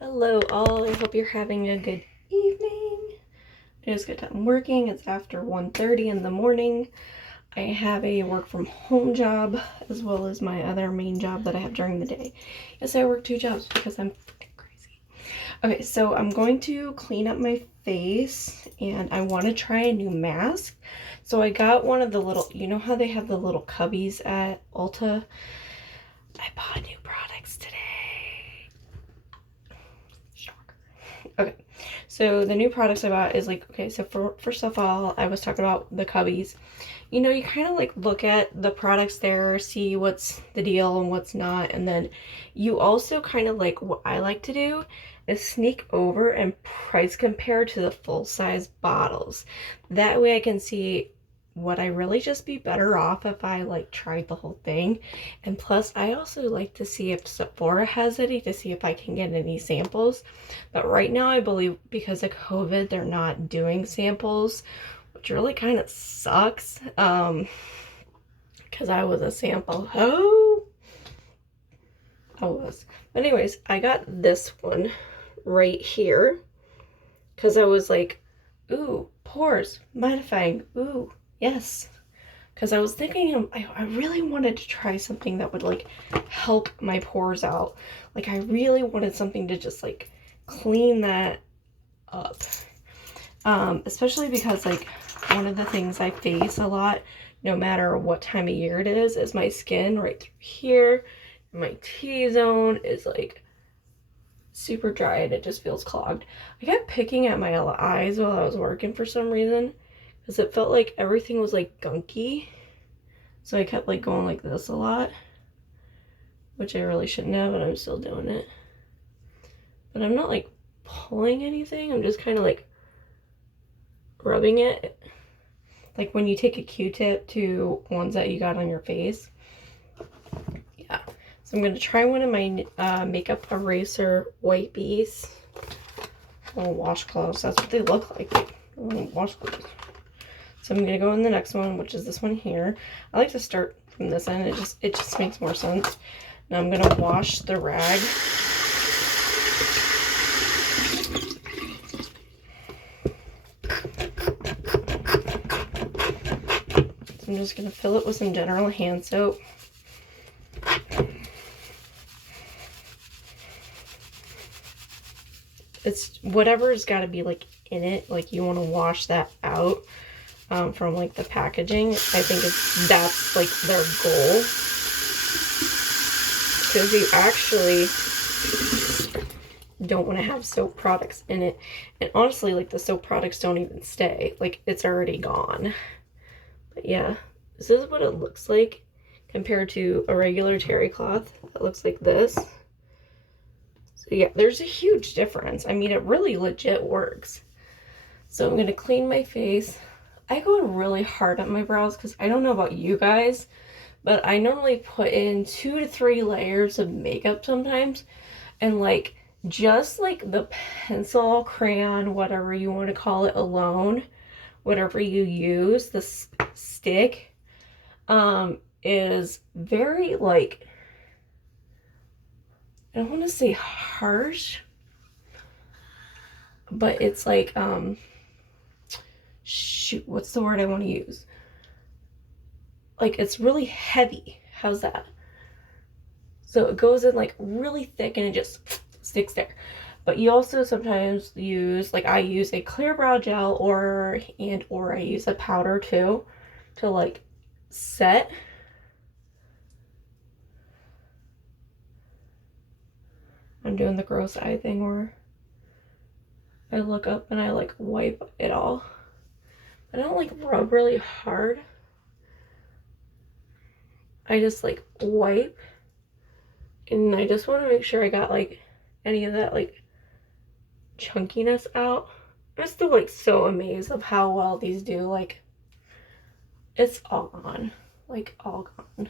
Hello all, I hope you're having a good evening. I just got done working. It's after 1:30 in the morning. I have a work from home job as well as my other main job that I have during the day. Yes, I work 2 jobs because I'm freaking crazy. Okay, so I'm going to clean up my face and I want to try a new mask. So I got one of the little, you know how they have the little cubbies at Ulta? I bought new products today. Okay, so the new products I bought is like, okay, so first of all, I was talking about the cubbies. You know, you kind of like look at the products there, see what's the deal and what's not, and then you also kind of like, what I like to do is sneak over and price compare to the full size bottles. That way I can see would I really just be better off if I like tried the whole thing. And plus I also like to see if Sephora has any to see if I can get any samples. But right now I believe because of COVID they're not doing samples, which really kind of sucks. Because I was a sample hoe. I was. But anyways, I got this one right here because I was like, ooh, pores, mattifying, ooh, yes. Because I was thinking, I really wanted to try something that would like help my pores out. Like I really wanted something to just like clean that up. Especially because like one of the things I face a lot, no matter what time of year it is my skin right through here. My T-zone is like super dry and it just feels clogged. I kept picking at my eyes while I was working for some reason because it felt like everything was like gunky. So I kept like going like this a lot, which I really shouldn't have, and I'm still doing it. But I'm not like pulling anything, I'm just kind of like rubbing it. Like when you take a Q-tip to ones that you got on your face. Yeah. So I'm going to try one of my makeup eraser wipies. Little washcloths. That's what they look like. Little washcloths. So I'm going to go in the next one, which is this one here. I like to start from this end. It just makes more sense. Now I'm going to wash the rag. So I'm just going to fill it with some general hand soap. It's whatever's got to be like in it, like you want to wash that out from like the packaging. I think that's like their goal, because you actually don't want to have soap products in it. And honestly, like the soap products don't even stay, like it's already gone. But yeah, this is what it looks like compared to a regular terry cloth that looks like this. So yeah, there's a huge difference. I mean, it really legit works. So I'm gonna clean my face. I go in really hard on my brows because I don't know about you guys, but I normally put in 2 to 3 layers of makeup sometimes, and like just like the pencil, crayon, whatever you want to call it alone, whatever you use, the stick is very like, I don't want to say harsh, but it's like shoot, what's the word I want to use? Like it's really heavy. How's that? So it goes in like really thick and it just sticks there. But you also sometimes use, like I use a clear brow gel or I use a powder too to like set. I'm doing the gross eye thing where I look up and I like wipe it all. I don't like rub really hard. I just like wipe, and I just want to make sure I got like any of that like chunkiness out. I'm still like so amazed of how well these do. Like it's all gone, like all gone.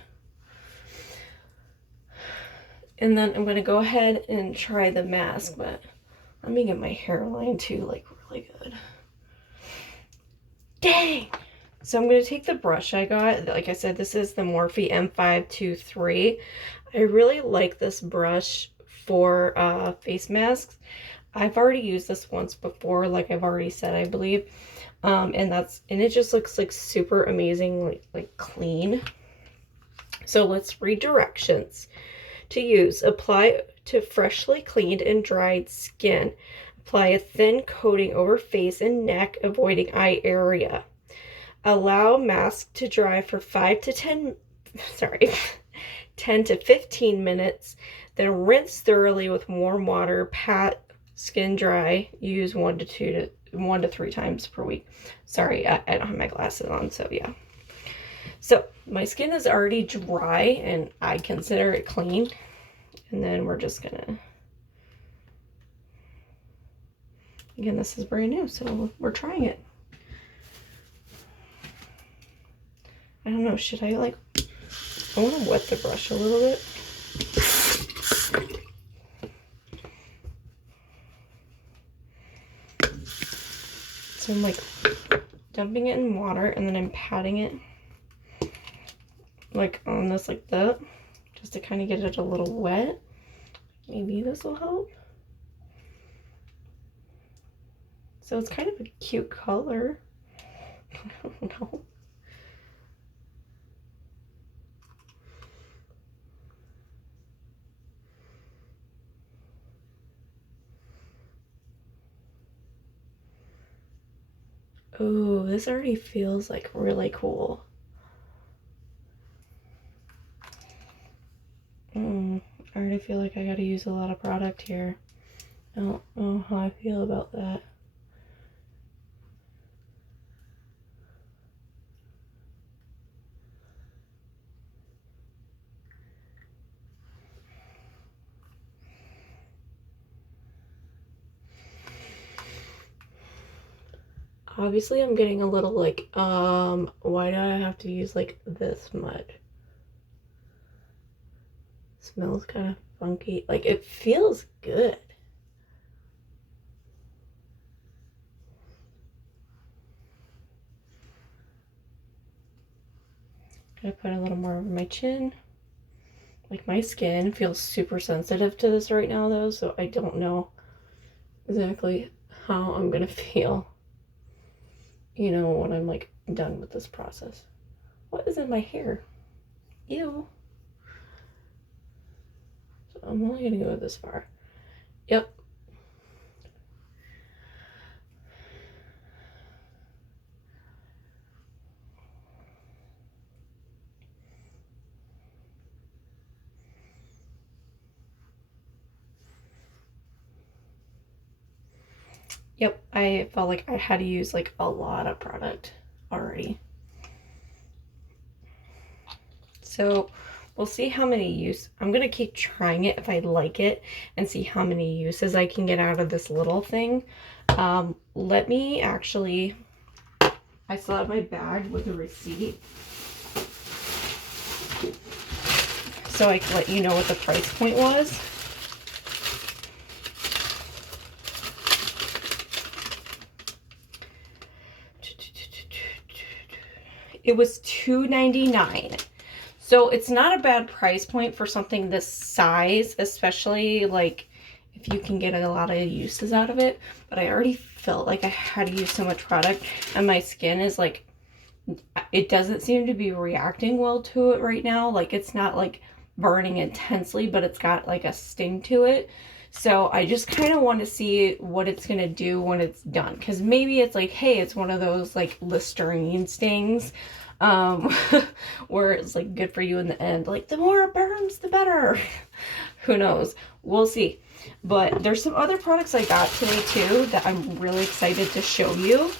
And then I'm gonna go ahead and try the mask, but let me get my hairline too like really good. Dang. So I'm gonna take the brush I got. Like I said, this is the Morphe M523. I really like this brush for face masks. I've already used this once before, like I've already said, I believe. And it just looks like super amazing, like clean. So let's read directions. To use, apply to freshly cleaned and dried skin. Apply a thin coating over face and neck, avoiding eye area. Allow mask to dry for 10 to 15 minutes. Then rinse thoroughly with warm water. Pat skin dry. Use 1 to 3 times per week. Sorry, I don't have my glasses on, so yeah. So my skin is already dry and I consider it clean. And then we're just gonna, again, this is brand new, so we're trying it. I don't know, should I like, I want to wet the brush a little bit. So I'm like dumping it in water and then I'm patting it like on this like that, just to kind of get it a little wet. Maybe this will help. So it's kind of a cute color. I don't know. Oh, this already feels like really cool. I already feel like I gotta use a lot of product here. I don't know how I feel about that. Obviously, I'm getting a little like, why do I have to use like this much? Smells kind of funky. Like, it feels good. Gonna put a little more over my chin. Like, my skin feels super sensitive to this right now, though, so I don't know exactly how I'm gonna feel, you know, when I'm like done with this process. What is in my hair? Ew. So I'm only gonna go this far. Yep. Yep, I felt like I had to use like a lot of product already. So we'll see how many uses. I'm gonna keep trying it if I like it and see how many uses I can get out of this little thing. Let me actually, I still have my bag with a receipt, so I can let you know what the price point was. It was $2.99. So it's not a bad price point for something this size, especially like if you can get a lot of uses out of it. But I already felt like I had to use so much product and my skin is like, it doesn't seem to be reacting well to it right now. Like, it's not like burning intensely, but it's got like a sting to it. So I just kind of want to see what it's going to do when it's done. Because maybe it's like, hey, it's one of those like Listerine stings where it's like good for you in the end. Like, the more it burns, the better. Who knows? We'll see. But there's some other products I got today too that I'm really excited to show you.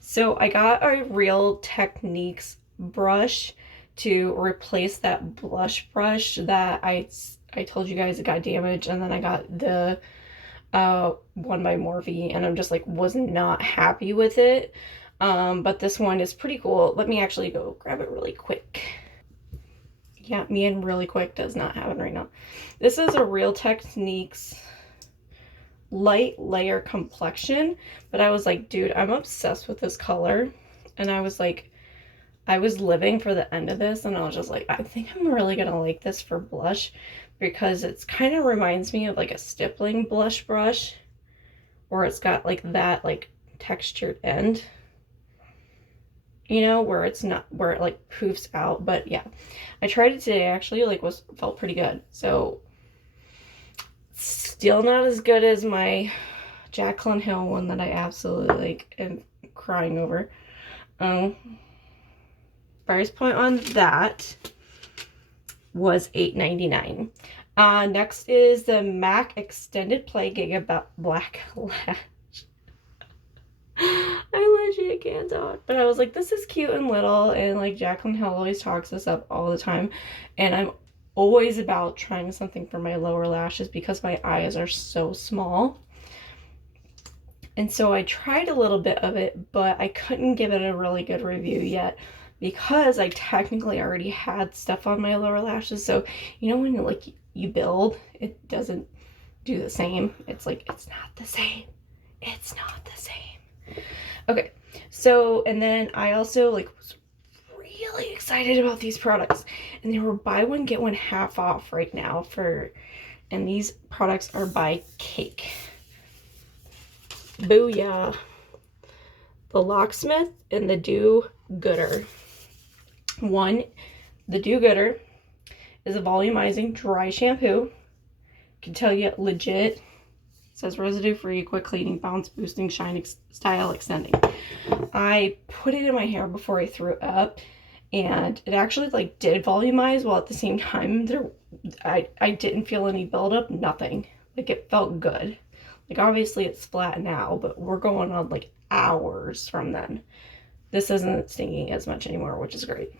So I got a Real Techniques brush to replace that blush brush that I told you guys it got damaged, and then I got the one by Morphe, and I'm just like was not happy with it. But this one is pretty cool. Let me actually go grab it really quick. Yeah, me and really quick does not happen right now. This is a Real Techniques light layer complexion, but I was like, dude, I'm obsessed with this color, and I was like, I was living for the end of this, and I was just like, I think I'm really gonna like this for blush, because it's kind of reminds me of like a stippling blush brush, where it's got like that like textured end, you know, where it's not, where it like poofs out. But yeah, I tried it today, actually, like felt pretty good. So still not as good as my Jaclyn Hill one that I absolutely like am crying over. Price point on that was $8.99. Next is the MAC Extended Play Giga Black Lash. I legit can't talk. But I was like, this is cute and little, and like Jaclyn Hill always talks this up all the time. And I'm always about trying something for my lower lashes because my eyes are so small. And so I tried a little bit of it, but I couldn't give it a really good review yet because I technically already had stuff on my lower lashes. So, you know, when like you build, it doesn't do the same. It's like, it's not the same. It's not the same. Okay, so, and then I also like was really excited about these products, and they were buy one get one half off right now and these products are by Cake. Booyah. The Locksmith and the Do Gooder. One, the Do Gooder is a volumizing dry shampoo. Can tell you legit. It says residue free, quick cleaning, bounce boosting, shine style extending. I put it in my hair before I threw it up, and it actually like did volumize, while at the same time I didn't feel any buildup, nothing. Like it felt good. Like obviously it's flat now, but we're going on like hours from then. This isn't stinging as much anymore, which is great.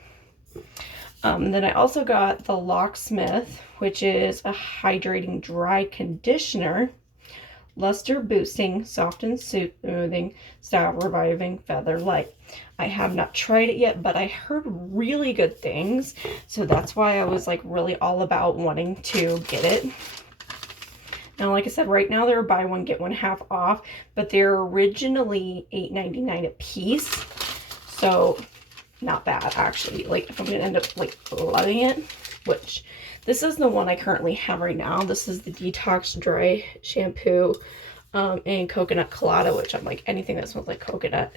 Then I also got the Locksmith, which is a hydrating dry conditioner, luster boosting, soft and smoothing, style reviving, feather light. I have not tried it yet, but I heard really good things, so that's why I was like really all about wanting to get it. Now, like I said, right now they're buy one get one half off, but they're originally $8.99 a piece, so not bad actually. Like if I'm gonna end up like loving it, which this is the one I currently have right now. This is the Detox Dry Shampoo in Coconut Colada, which I'm like, anything that smells like coconut.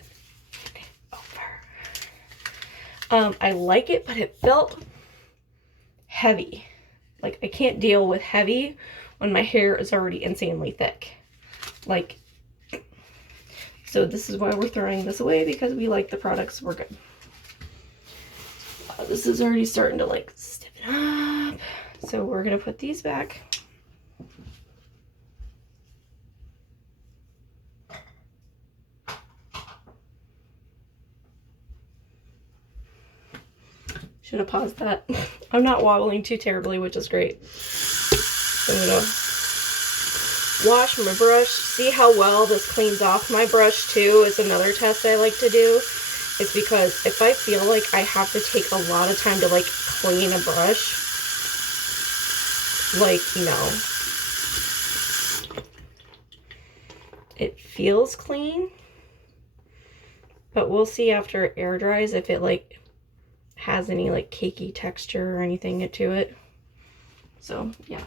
I like it, but it felt heavy. Like I can't deal with heavy when my hair is already insanely thick. Like, so this is why we're throwing this away, because we like the products. We're good. This is already starting to like stiffen up, so we're gonna put these back. Should have paused that. I'm not wobbling too terribly, which is great. I'm gonna wash my brush, see how well this cleans off my brush too. Is another test I like to do. It's because if I feel like I have to take a lot of time to like clean a brush, like, you know, it feels clean, but we'll see after it air dries if it like has any like cakey texture or anything to it. So yeah,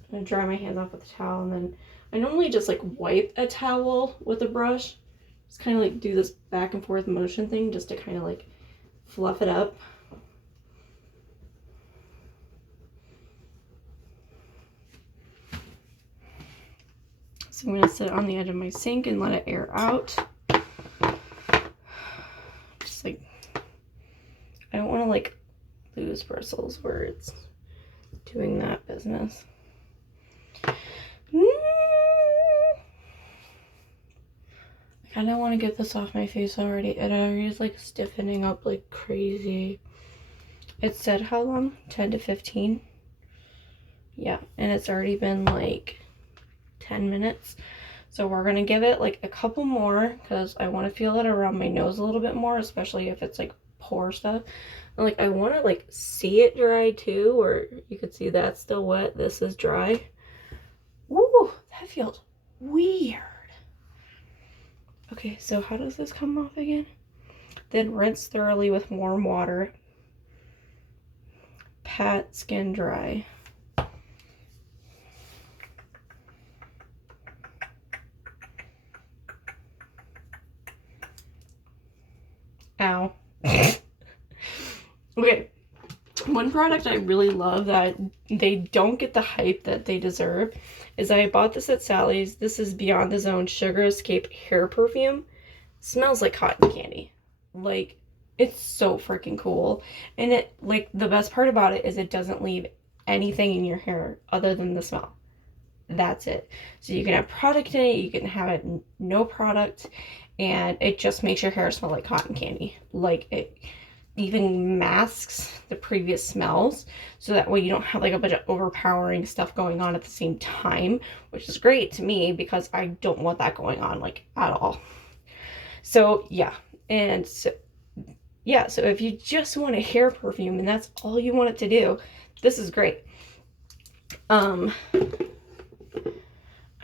I'm gonna dry my hands off with a towel, and then I normally just like wipe a towel with a brush. Just kind of like do this back and forth motion thing just to kind of like fluff it up. So I'm going to sit it on the edge of my sink and let it air out. Just like, I don't want to like lose bristles where it's doing that business. I kind of want to get this off my face already. It already is like stiffening up like crazy. It said how long? 10 to 15. Yeah, and it's already been like 10 minutes. So we're going to give it like a couple more, because I want to feel it around my nose a little bit more, especially if it's like pore stuff. And like I want to like see it dry too, where you could see that's still wet, this is dry. Woo, that feels weird. Okay, so how does this come off again? then rinse thoroughly with warm water. Pat skin dry. Ow. Okay. One product I really love that they don't get the hype that they deserve is I bought this at Sally's. This is Beyond the Zone Sugar Escape Hair Perfume. Smells like cotton candy. Like, it's so freaking cool. And it, like, the best part about it is it doesn't leave anything in your hair other than the smell. That's it. So you can have product in it, you can have it no product, and it just makes your hair smell like cotton candy. Like, it even masks the previous smells, so that way you don't have like a bunch of overpowering stuff going on at the same time, which is great to me because I don't want that going on like at all. So yeah, and so yeah, so if you just want a hair perfume and that's all you want it to do, this is great. I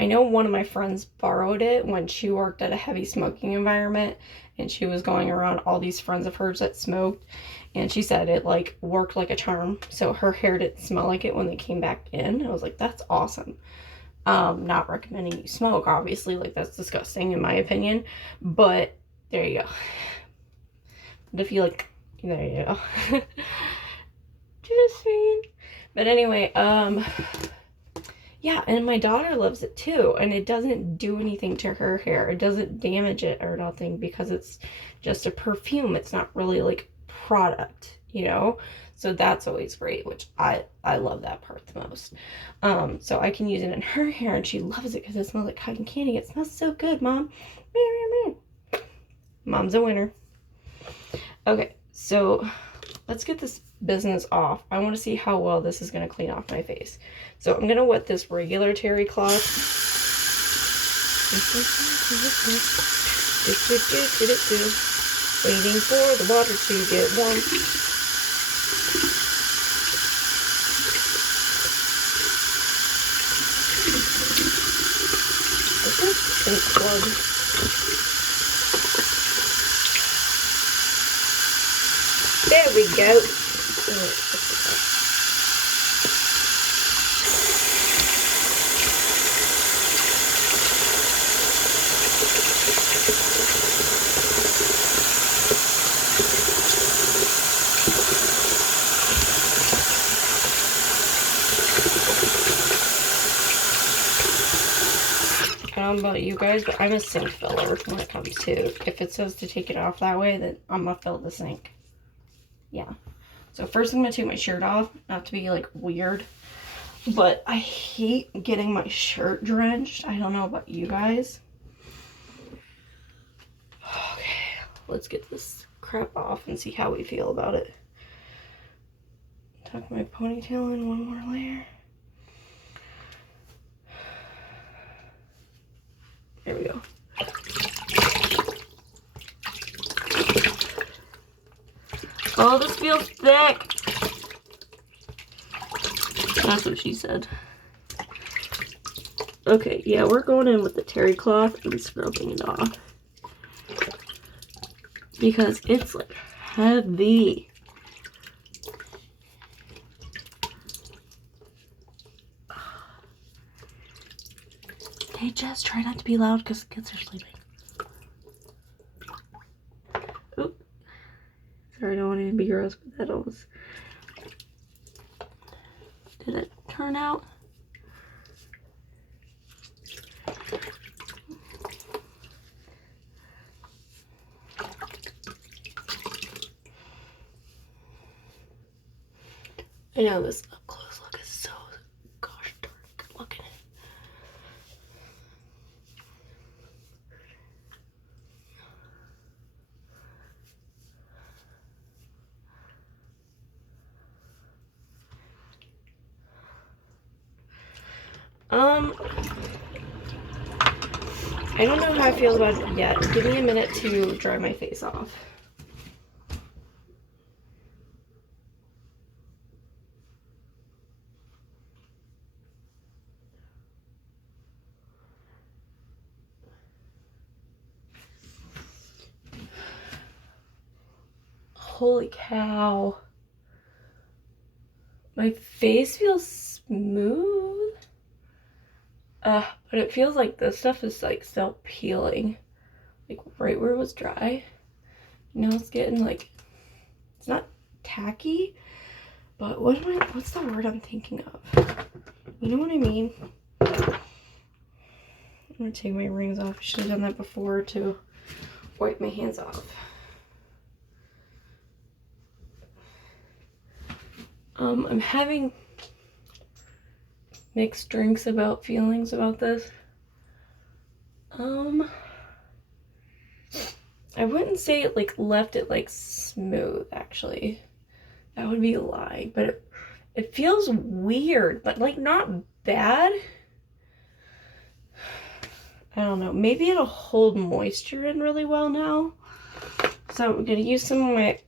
know one of my friends borrowed it when she worked at a heavy smoking environment, and she was going around all these friends of hers that smoked, and she said it like worked like a charm, so her hair didn't smell like it when they came back in. I was like, that's awesome. Not recommending you smoke, obviously, like that's disgusting in my opinion, but there you go. But if you like, there you go. Just saying. But anyway, yeah, and my daughter loves it too, and it doesn't do anything to her hair. It doesn't damage it or nothing because it's just a perfume. It's not really like product, you know? So that's always great, which I love that part the most. So I can use it in her hair, and she loves it because it smells like cotton candy. It smells so good, Mom. Mom's a winner. Okay, so let's get this business off. I want to see how well this is going to clean off my face. So I'm going to wet this regular terry cloth. Waiting for the water to get warm. This is sink plug. There we go. I don't know about you guys, but I'm a sink filler when it comes to, if it says to take it off that way, then I'm gonna fill the sink. Yeah. So first I'm gonna take my shirt off, not to be like weird, but I hate getting my shirt drenched. I don't know about you guys. Okay, let's get this crap off and see how we feel about it. Tuck my ponytail in one more layer. There we go. Oh, this feels thick. That's what she said. Okay, yeah, we're going in with the terry cloth and scrubbing it off. Because it's like heavy. Hey, Jess, try not to be loud because the kids are sleeping. Oop. Sorry, I don't want to be gross, but that almost... Did it turn out? I know this up close look is so gosh darn good looking. I don't know how I feel about it yet. Give me a minute to dry my face off. holy cow. My face feels smooth. But it feels like this stuff is like still peeling. Like right where it was dry. Now it's getting like, it's not tacky, but what's the word I'm thinking of? You know what I mean? I'm gonna take my rings off. I should have done that before to wipe my hands off. I'm having mixed feelings about this. I wouldn't say it like left it like smooth, actually. That would be a lie, but it feels weird, but like not bad. I don't know. Maybe it'll hold moisture in really well now. So I'm gonna use some of my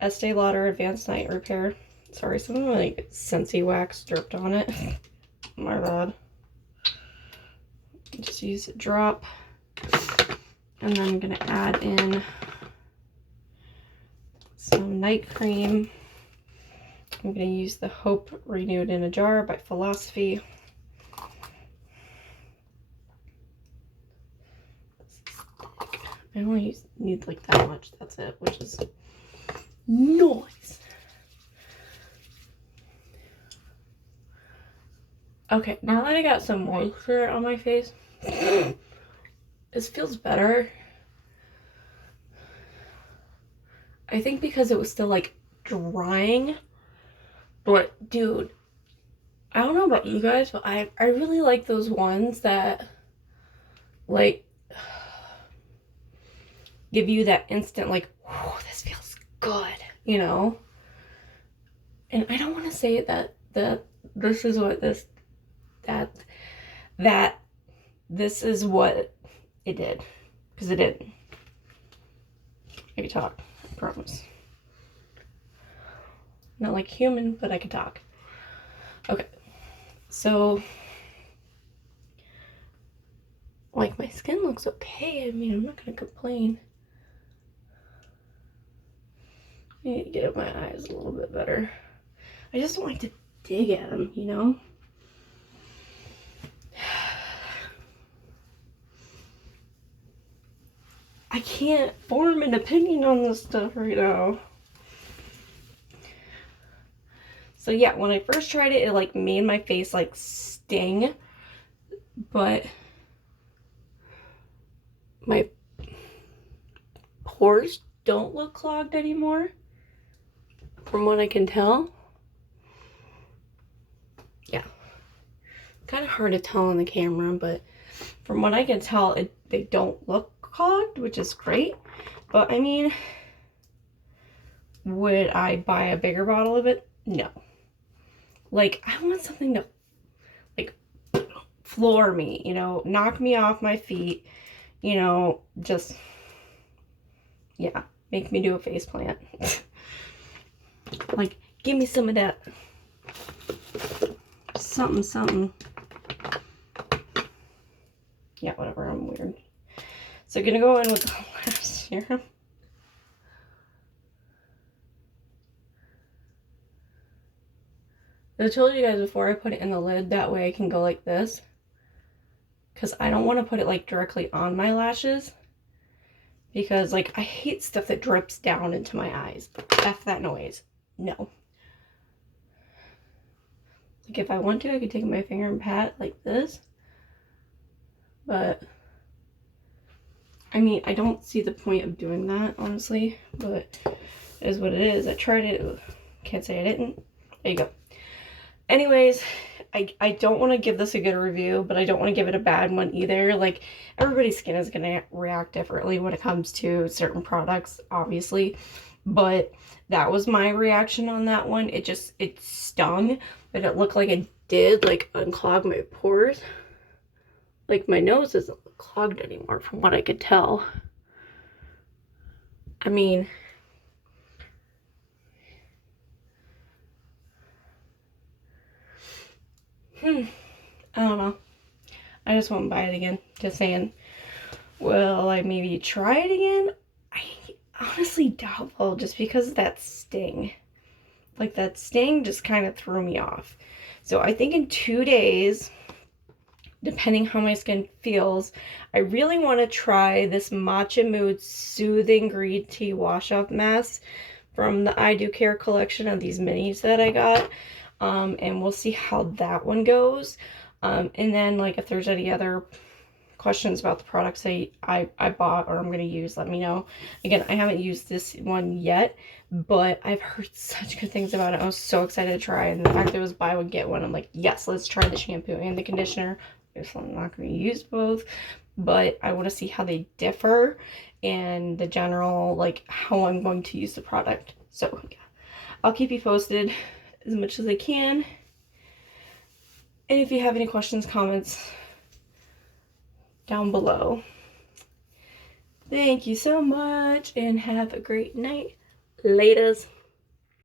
Estee Lauder Advanced Night Repair. Sorry, some of my like Scentsy wax dripped on it. My bad. Just use a drop. And then I'm gonna add in some night cream. I'm gonna use the Hope Renewed in a Jar by Philosophy. I only need like that much, that's it, which is nice. Okay, now that I got some moisture on my face, this feels better. I think because it was still like drying, but dude, I don't know about you guys, but I really like those ones that like give you that instant like, whoa, this feels good, you know? And I don't want to say that this is what this is what it did, because it didn't. I could talk, I promise. Not like human, but I could talk. Okay, so like my skin looks okay. I mean, I'm not gonna complain. I need to get up my eyes a little bit better. I just don't like to dig at them, you know? I can't form an opinion on this stuff right now. So yeah, when I first tried it, it like made my face like sting, but my pores don't look clogged anymore, from what I can tell. Yeah, kind of hard to tell on the camera, but from what I can tell, they don't look clogged, which is great. But I mean, would I buy a bigger bottle of it? No. Like, I want something to like floor me, you know, knock me off my feet, you know, just, yeah, make me do a face plant. Like, give me some of that something. Yeah, whatever, I'm weird. So gonna go in with the lash serum. I told you guys before, I put it in the lid, that way I can go like this. Because I don't want to put it like directly on my lashes. Because like, I hate stuff that drips down into my eyes. F that noise. No. Like if I want to, I could take my finger and pat like this. But, I mean, I don't see the point of doing that, honestly. But it is what it is. I tried it. Can't say I didn't. There you go. Anyways, I don't want to give this a good review, but I don't want to give it a bad one either. Like, everybody's skin is going to react differently when it comes to certain products, obviously. But that was my reaction on that one. It stung, but it looked like it did, like, unclog my pores. Like, my nose isn't clogged anymore from what I could tell. I mean, I don't know. I just won't buy it again. Just saying. Will I maybe try it again? honestly doubtful just because of that sting. Like that sting just kind of threw me off. So I think in 2 days, depending how my skin feels, I really want to try this Matcha Mood Soothing Green Tea Wash Off Mask from the I Do Care collection of these minis that I got. And we'll see how that one goes. And then like if there's any other questions about the products I bought or I'm going to use, let me know. Again, I haven't used this one yet, but I've heard such good things about it. I was so excited to try, and the fact that it was buy one get one, I'm like, yes, let's try the shampoo and the conditioner. I'm not going to use both, but I want to see how they differ and the general, like, how I'm going to use the product. So yeah, I'll keep you posted as much as I can. And if you have any questions, comments, down below. Thank you so much and have a great night. Laters.